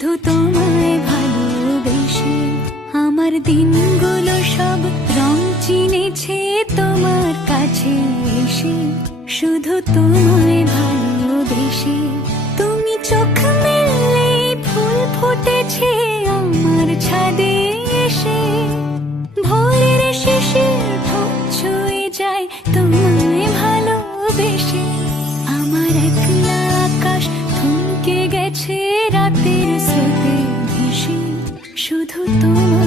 শুধু তোমায় ভালোবেসে আমার দিনগুলো সব রং চিনেছে তোমার কাছে এসে। শুধু তোমায় ভালোবেসে তুমি চোখ মেললে ফুল ফুটেছে আমার ছাদে এসে। ভোরের শিশির ঠোঁট ছুঁয়ে যায় তোমায় ভালোবেসে। আমার একলা আকাশ থমকে গেছে রাতের স্রোতে ভেসে। শুধু তোমার